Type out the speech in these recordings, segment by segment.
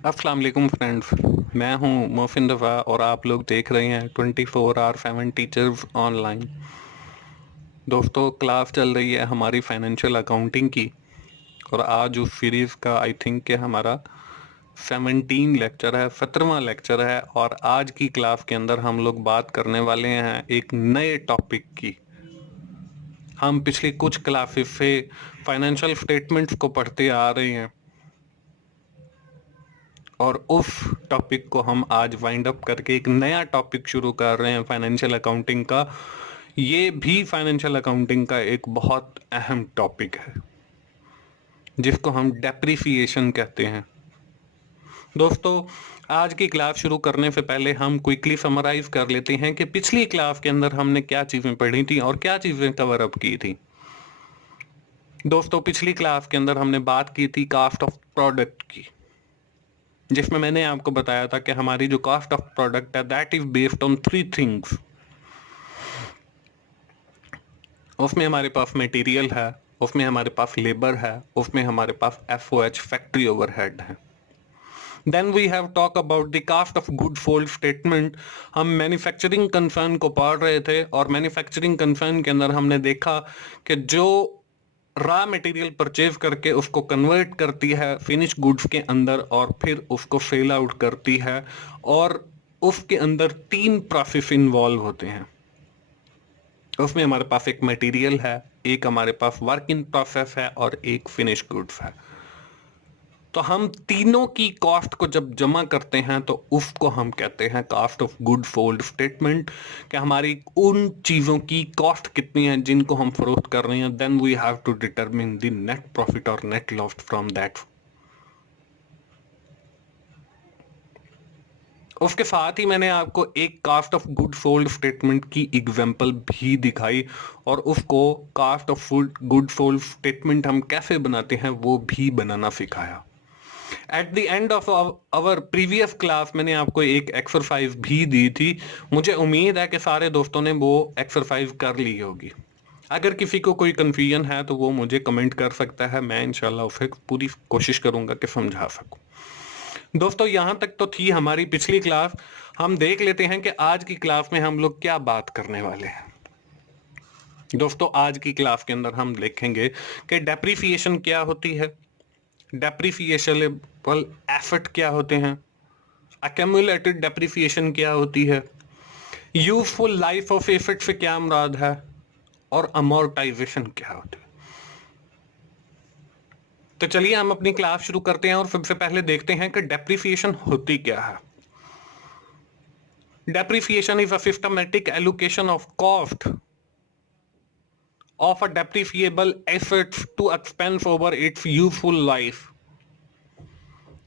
अस्सलाम वालेकुम फ्रेंड्स। मैं हूं मोहसिन रफ़ा और आप लोग देख रहे हैं 24/7 टीचर्स ऑनलाइन। दोस्तों, क्लास चल रही है हमारी फाइनेंशियल अकाउंटिंग की और आज उस सीरीज़ का आई थिंक कि हमारा 17 लेक्चर है, 17वां लेक्चर है। और आज की क्लास के अंदर हम लोग बात करने वाले हैं एक नए टॉपिक की। हम पिछली कुछ क्लासेस से फाइनेंशियल स्टेटमेंट्स को पढ़ते आ रहे हैं और उस टॉपिक को हम आज वाइंड अप करके एक नया टॉपिक शुरू कर रहे हैं फाइनेंशियल अकाउंटिंग का। ये भी फाइनेंशियल अकाउंटिंग का एक बहुत अहम टॉपिक है जिसको हम डेप्रिसिएशन कहते हैं। दोस्तों, आज की क्लास शुरू करने से पहले हम क्विकली समराइज कर लेते हैं कि पिछली क्लास के अंदर हमने क्या चीजें पढ़ी थी और क्या चीजें कवर अप की थी। दोस्तों, पिछली क्लास के अंदर हमने बात की थी कॉस्ट ऑफ प्रोडक्ट की, जिसमें मैंने आपको बताया था कि हमारी जो कॉस्ट ऑफ प्रोडक्ट है that is based on three things. उसमें हमारे पास मटेरियल है, उसमें हमारे पास लेबर है, उसमें हमारे पास एफओएच फैक्ट्री ओवरहेड है। Then we have talk about the cost of good sold statement. हम मैन्युफैक्चरिंग कंसर्न को पढ़ रहे थे और मैन्युफैक्चरिंग कंसर्न के अंदर हमने देखा कि जो रॉ मटेरियल परचेज करके उसको कन्वर्ट करती है फिनिश गुड्स के अंदर और फिर उसको सेल आउट करती है, और उसके अंदर तीन प्रोसेस इन्वॉल्व होते हैं। उसमें हमारे पास एक मटेरियल है, एक हमारे पास वर्क इन प्रोसेस है और एक फिनिश गुड्स है। तो हम तीनों की कॉस्ट को जब जमा करते हैं तो उसको हम कहते हैं cost of good sold statement, कि हमारी उन चीजों की कॉस्ट कितनी है जिनको हम फरोख्त कर रहे हैं। Then we have to determine the net profit और नेट लॉस फ्रॉम दैट। उसके साथ ही मैंने आपको एक cost of good sold statement की एग्जांपल भी दिखाई और उसको cost of good sold statement हम कैसे बनाते हैं वो भी बनाना सिखाया। At the end of our previous class मैंने आपको एक एक्सरसाइज भी दी थी। मुझे उम्मीद है कि सारे दोस्तों ने वो एक्सरसाइज कर ली होगी। अगर किसी को कोई कंफ्यूजन है तो वो मुझे कमेंट कर सकता है, मैं इंशाल्लाह उसे पूरी कोशिश करूंगा कि समझा सकूं। दोस्तों, यहां तक तो थी हमारी पिछली क्लास। हम देख लेते हैं कि आज की क्लास में हम लोग क्या बात करने वाले हैं। दोस्तों, आज की क्लास के अंदर हम देखेंगे कि डेप्रिसिएशन क्या होती है, डेप्रिसिएशनेबल एसेट क्या होते हैं, अक्यूमुलेटेड डेप्रिसिएशन क्या होती है, यूजफुल लाइफ ऑफ एसेट से क्या मुराद है, और अमोर्टाइजेशन क्या होती है। तो चलिए हम अपनी क्लास शुरू करते हैं और सबसे पहले देखते हैं कि डेप्रिसिएशन होती क्या है। Depreciation is a systematic allocation of cost of a depreciable asset to expense over its useful life।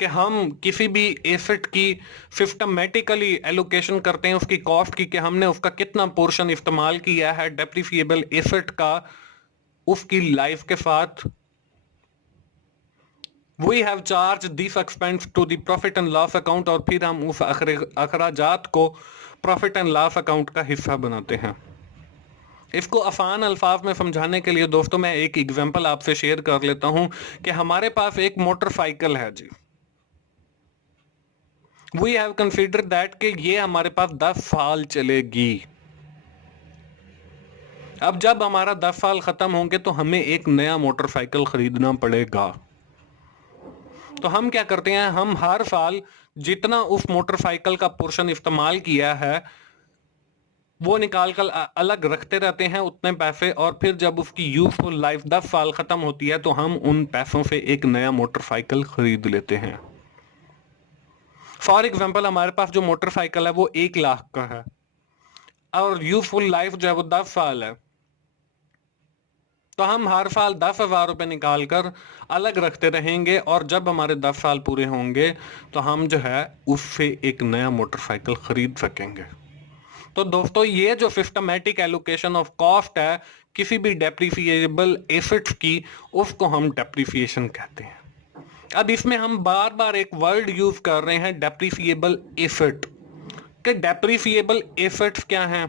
कि हम किसी भी एसेट की सिस्टमेटिकली एलोकेशन करते हैं उसकी कॉस्ट की, कि हमने उसका कितना पोर्शन इस्तेमाल किया है डेप्रिसिएबल एसेट का उसकी लाइफ के साथ। We have charge this expense to the profit and loss account, और फिर हम उस अखराजात को प्रॉफिट एंड लॉस अकाउंट का हिस्सा बनाते हैं। इसको आसान अल्फाज में समझाने के लिए दोस्तों मैं एक एग्जांपल आपसे शेयर कर लेता हूं कि हमारे पास एक मोटरसाइकिल है जी। वी हैव कंसीडर दैट कि ये हमारे पास 10 साल चलेगी। अब जब हमारा 10 साल खत्म होंगे तो हमें एक नया मोटरसाइकिल खरीदना पड़ेगा। तो हम क्या करते हैं, हम हर साल जितना उस मोटरसाइकिल का पोर्शन इस्तेमाल किया है वो निकाल कर अलग रखते रहते हैं उतने पैसे, और फिर जब उसकी यूजफुल लाइफ 10 साल खत्म होती है तो हम उन पैसों से एक नया मोटरसाइकिल खरीद लेते हैं। फॉर एग्जाम्पल, हमारे पास जो मोटरसाइकिल है वो 1 लाख का है और यूजफुल लाइफ जो है वो 10 साल है। तो हम हर साल 10,000 रुपए निकाल कर अलग रखते रहेंगे और जब हमारे 10 साल पूरे होंगे तो हम जो है उससे एक नया मोटरसाइकिल खरीद सकेंगे। तो दोस्तों, ये जो सिस्टमैटिक एलोकेशन ऑफ कॉस्ट है किसी भी डेप्रिसिएबल एसेट्स की, उसको हम डेप्रिसिएशन कहते हैं। अब इसमें हम बार बार एक वर्ड यूज कर रहे हैं, डेप्रिसिएबल एसेट। कि डेप्रिसिएबल एसेट्स क्या हैं?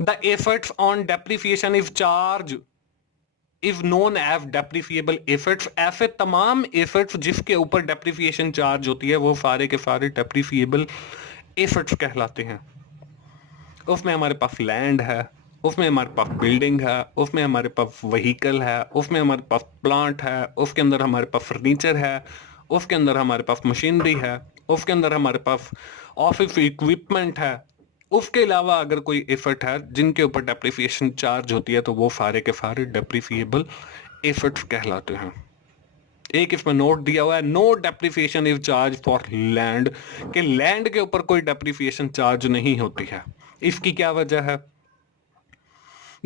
The assets on depreciation is charge is known as depreciable assets. ऐसे तमाम एसेट्स जिसके ऊपर डेप्रिसिएशन चार्ज होती है वो सारे के सारे डेप्रिसिएबल एसेट्स कहलाते हैं। उसमें हमारे पास लैंड है, उसमें हमारे पास बिल्डिंग है, उसमें हमारे पास व्हीकल है, उसमें हमारे पास प्लांट है, उसके अंदर हमारे पास फर्नीचर है, उसके अंदर हमारे पास मशीनरी है, उसके अंदर हमारे पास ऑफिस इक्विपमेंट है। उसके अलावा अगर कोई एसेट है जिनके ऊपर डेप्रिसिएशन चार्ज होती है तो वो सारे के सारे डेप्रिसिएबल एसेट्स कहलाते हैं। एक इसमें नोट दिया हुआ है, no depreciation is charge for land, कि लैंड के ऊपर कोई डेप्रिसिएशन चार्ज नहीं होती है। इसकी क्या वजह है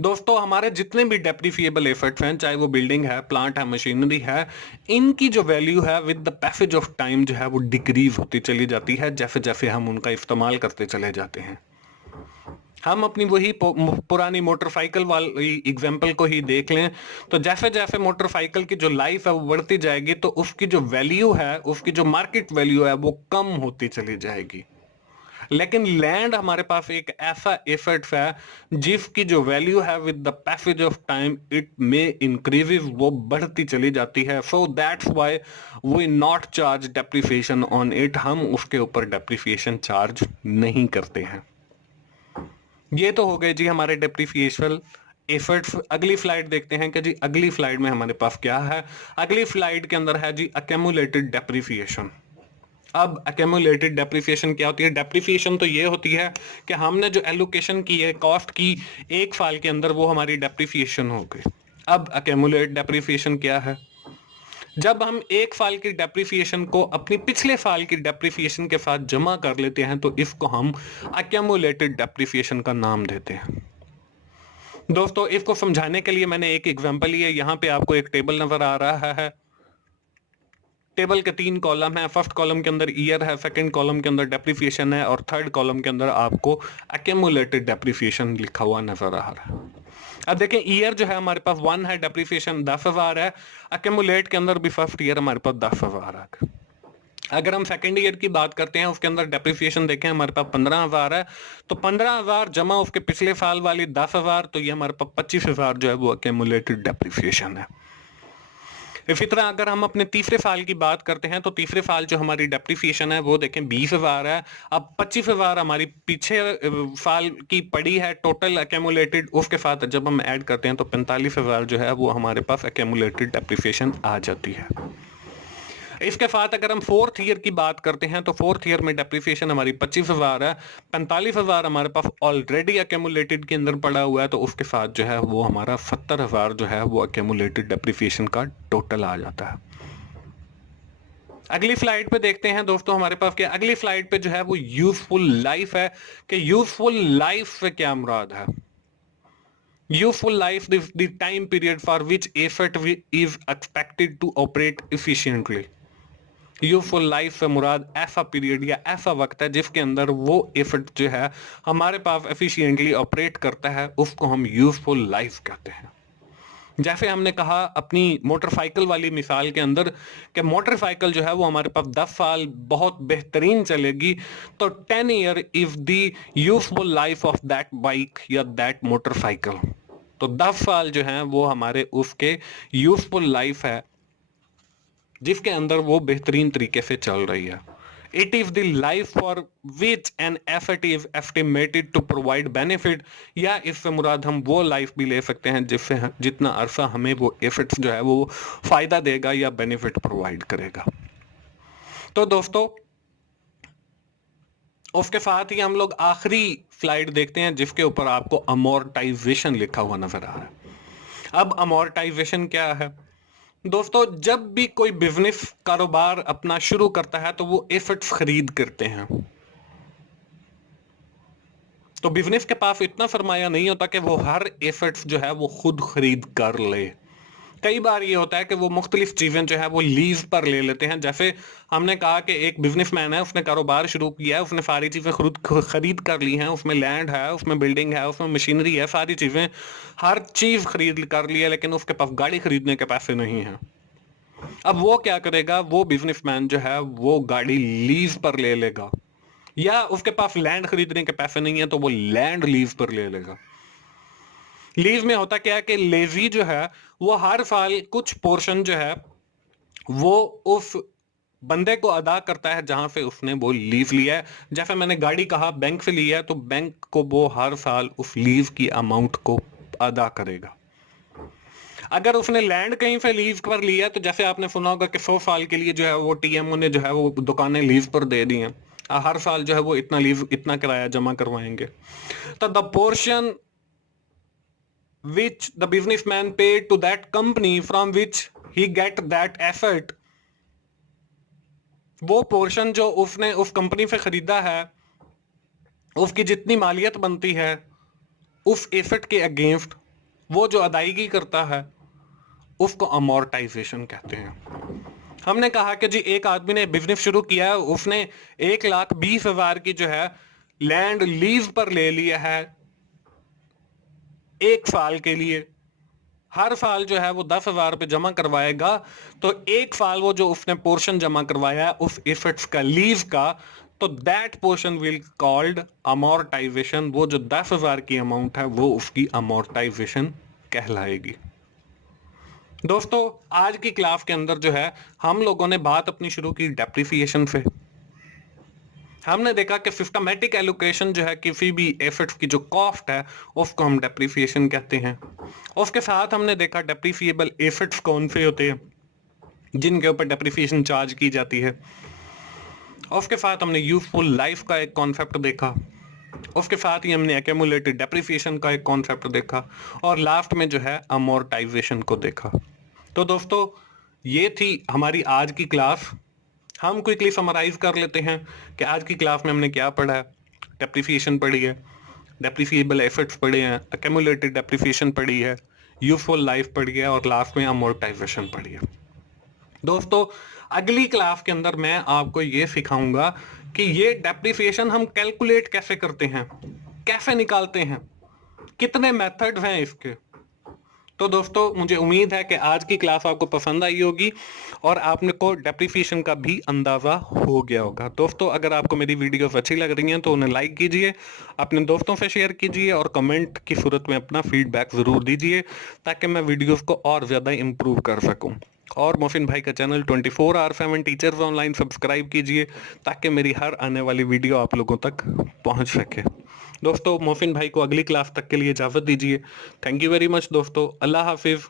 दोस्तों? हमारे जितने भी डेप्रिसिएबल एसेट्स हैं, चाहे वो बिल्डिंग है, प्लांट है, मशीनरी है, इनकी जो वैल्यू है with the passage of time जो है वो डिक्रीज होती चली जाती है जैसे जैसे हम उनका इस्तेमाल करते चले जाते हैं। हम अपनी वही पुरानी मोटरसाइकिल वाली एग्जांपल को ही देख लें तो जैसे जैसे मोटरसाइकिल की जो लाइफ है वो बढ़ती जाएगी तो उसकी जो वैल्यू है, उसकी जो मार्केट वैल्यू है वो कम होती चली जाएगी। लेकिन लैंड हमारे पास एक ऐसा एसेट है जिसकी जो वैल्यू है with the passage of time it may increases, वो बढ़ती चली जाती है। So that's why we not charge depreciation on it, हम उसके ऊपर डेप्रिसिएशन चार्ज नहीं करते हैं। ये तो हो गए जी हमारे डेप्रिसिएशन एसेट्स। अगली स्लाइड देखते हैं कि जी अगली स्लाइड में हमारे पास क्या है। अगली स्लाइड के अंदर है जी अक्यूमुलेटेड डेप्रिसिएशन। अब अक्यूमुलेटेड डेप्रिसिएशन क्या होती है? डेप्रिसिएशन तो ये होती है कि हमने जो एलोकेशन की है कॉस्ट की एक साल के अंदर, वो हमारी डेप्रिसिएशन हो गई। अब अक्यूमुलेटेड डेप्रिसिएशन क्या है? जब हम एक साल की डेप्रिसिएशन को अपनी पिछले साल की डेप्रिसिएशन के साथ जमा कर लेते हैं तो इसको हम अक्यूमुलेटेड डेप्रिसिएशन का नाम देते हैं। दोस्तों इसको समझाने के लिए मैंने एक एग्जांपल लिया। यहाँ पे आपको एक टेबल नजर आ रहा है। टेबल के 3 कॉलम है। फर्स्ट कॉलम के अंदर ईयर है, सेकंड कॉलम के अंदर डेप्रिसिएशन है और थर्ड कॉलम के अंदर आपको अक्यूमुलेटेड डेप्रिसिएशन लिखा हुआ नजर आ रहा है। अब देखें ईयर जो है हमारे पास 1 है, डेप्रिसिएशन 10,000 है। अक्यूमुलेट के अंदर भी फर्स्ट ईयर हमारे पास 10,000 है। अगर हम सेकंड ईयर की बात करते हैं उसके अंदर डेप्रिसिएशन देखें हमारे पास 15,000 है, तो 15,000 जमा उसके पिछले साल वाली 10,000, तो ये हमारे पास 25,000 जो है वो अक्यूमुलेटेड डेप्रिसिएशन है। इसी तरह अगर हम अपने तीसरे साल की बात करते हैं तो तीसरे साल जो हमारी डेप्रिसिएशन है वो देखें 20,000 है। अब 25,000 हमारी पीछे साल की पड़ी है टोटल अक्यूमुलेटेड, उसके साथ जब हम ऐड करते हैं तो 45,000 जो है वो हमारे पास अक्यूमुलेटेड डेप्रिसिएशन आ जाती है। इसके साथ अगर हम फोर्थ ईयर की बात करते हैं तो फोर्थ ईयर में डेप्रिसिएशन हमारी 25,000 है। 45,000 हमारे पास ऑलरेडी अक्यूमुलेटेड के अंदर पड़ा हुआ है, तो उसके साथ जो है वो हमारा 70,000 जो है वो अक्यूमुलेटेड डेप्रिसिएशन का टोटल आ जाता है। अगली स्लाइड पे देखते हैं दोस्तों हमारे पास क्या। अगली स्लाइड पे जो है वो यूजफुल लाइफ है कि यूजफुल लाइफ से क्या मुराद है। Useful life the time period for which asset is expected to operate efficiently. Useful life से मुराद ऐसा पीरियड या ऐसा वक्त है जिसके अंदर वो एसेट जो है हमारे पास एफिशिएंटली ऑपरेट करता है, उसको हम यूजफुल लाइफ कहते हैं। जैसे हमने कहा अपनी मोटरसाइकिल वाली मिसाल के अंदर कि मोटरसाइकिल जो है वो हमारे पास 10 साल बहुत बेहतरीन चलेगी, तो 10 year is the useful life of that bike या दैट मोटरसाइकिल। तो 10 साल जो है वो हमारे उसके यूजफुल लाइफ है जिसके अंदर वो बेहतरीन तरीके से चल रही है। It is the life for which an asset is estimated to provide benefit, या इससे मुराद हम वो लाइफ भी ले सकते हैं जिससे जितना अरसा हमें वो एसेट जो है वो फायदा देगा या बेनिफिट प्रोवाइड करेगा। तो दोस्तों उसके साथ ही हम लोग आखिरी स्लाइड देखते हैं जिसके ऊपर आपको अमोर्टाइजेशन लिखा हुआ नजर आ रहा है। अब अमोर्टाइजेशन क्या है दोस्तों? जब भी कोई बिजनेस कारोबार अपना शुरू करता है तो वो एसेट्स खरीद करते हैं। तो बिजनेस के पास इतना सरमाया नहीं होता कि वो हर एसेट्स जो है वो खुद खरीद कर ले। कई बार ये होता है कि वो मुख्तलिफ चीजें जो है वो लीज पर ले लेते हैं। जैसे हमने कहा कि एक बिजनेसमैन है, उसने कारोबार शुरू किया है, उसने सारी चीजें खरीद कर ली हैं। उसमें लैंड है, उसमें बिल्डिंग है, उसमें मशीनरी है, सारी चीजें हर चीज खरीद कर ली है, लेकिन उसके पास गाड़ी खरीदने के पैसे नहीं है। अब वो क्या करेगा? वो बिजनेसमैन जो है वो गाड़ी लीज पर ले लेगा, या उसके पास लैंड खरीदने के पैसे नहीं है तो वो लैंड लीज पर ले लेगा। लीव में होता क्या है कि लेजी जो है वो हर साल कुछ पोर्शन जो है वो उस बंदे को अदा करता है जहां से उसने वो लीव लिया है। जैसे मैंने गाड़ी कहा बैंक से लिया है, तो बैंक को वो हर साल उस लीव की अमाउंट को अदा करेगा। अगर उसने लैंड कहीं से लीज पर लिया, तो जैसे आपने सुना होगा कि 100 साल के लिए जो है वो टीएमओ ने जो है वो दुकानें लीज पर दे दी हैं, हर साल जो है वो इतना लीज इतना किराया जमा करवाएंगे। तो the portion which the businessman paid to that company from which he get that asset, वो पोर्शन जो उसने उस कंपनी से खरीदा है, उसकी जितनी मालियत बनती है उस एसेट के अगेंस्ट वो जो अदायगी करता है उसको अमोर्टाइजेशन कहते हैं। हमने कहा कि जी एक आदमी ने बिजनेस शुरू किया है, उसने 1,20,000 की जो है लैंड लीज पर ले लिया है 1 साल के लिए। हर साल जो है वो 10,000 रुपये जमा करवाएगा, तो 1 साल वो जो उसने पोर्शन जमा करवाया है उस एसेट्स का लीज का, तो that portion will called amortisation. वो जो 10,000 की अमाउंट है वो उसकी अमोर्टाइजेशन कहलाएगी। दोस्तों आज की क्लास के अंदर जो है हम लोगों ने बात अपनी शुरू की डेप्रिसिएशन से। हमने देखा कि सिस्टमैटिक एलोकेशन जो है किसी भी एसेट्स की जो कॉस्ट है उसको हम डेप्रिसिएशन कहते हैं। उसके साथ हमने देखा डेप्रिसिएबल एसेट्स कौन से होते हैं जिनके ऊपर डेप्रिसिएशन चार्ज की जाती है। उसके साथ हमने यूजफुल लाइफ का एक कॉन्सेप्ट देखा। उसके साथ ही हमने एक्यूमुलेटेड डेप्रिसिएशन का एक कॉन्सेप्ट देखा, और लास्ट में जो है अमोर्टाइजेशन को देखा। तो दोस्तों ये थी हमारी आज की क्लास। हम क्विकली समराइज कर लेते हैं कि आज की क्लास में हमने क्या पढ़ा है। डेप्रिसिएशन पढ़ी है, डेप्रिसिएबल एसेट्स पढ़े हैं, एक्यूमुलेटेड डेप्रिसिएशन पढ़ी है, यूजफुल लाइफ पढ़ी है, और लास्ट में अमोर्टाइजेशन पढ़ी है। दोस्तों अगली क्लास के अंदर मैं आपको ये सिखाऊंगा कि ये डेप्रिसिएशन हम कैलकुलेट कैसे करते हैं, कैसे निकालते हैं, कितने मेथड्स हैं इसके। तो दोस्तों मुझे उम्मीद है कि आज की क्लास आपको पसंद आई होगी और आपने को डेप्रिसिएशन का भी अंदाजा हो गया होगा। दोस्तों अगर आपको मेरी वीडियोस अच्छी लग रही हैं तो उन्हें लाइक कीजिए, अपने दोस्तों से शेयर कीजिए, और कमेंट की सूरत में अपना फीडबैक ज़रूर दीजिए ताकि मैं वीडियोस को और ज़्यादा इम्प्रूव कर सकूँ। और मोहसिन भाई का चैनल 24/7 टीचर्स ऑनलाइन सब्सक्राइब कीजिए ताकि मेरी हर आने वाली वीडियो आप लोगों तक पहुंच सके। दोस्तों मोहसिन भाई को अगली क्लास तक के लिए इजाज़त दीजिए। थैंक यू वेरी मच दोस्तों, अल्लाह हाफिज़।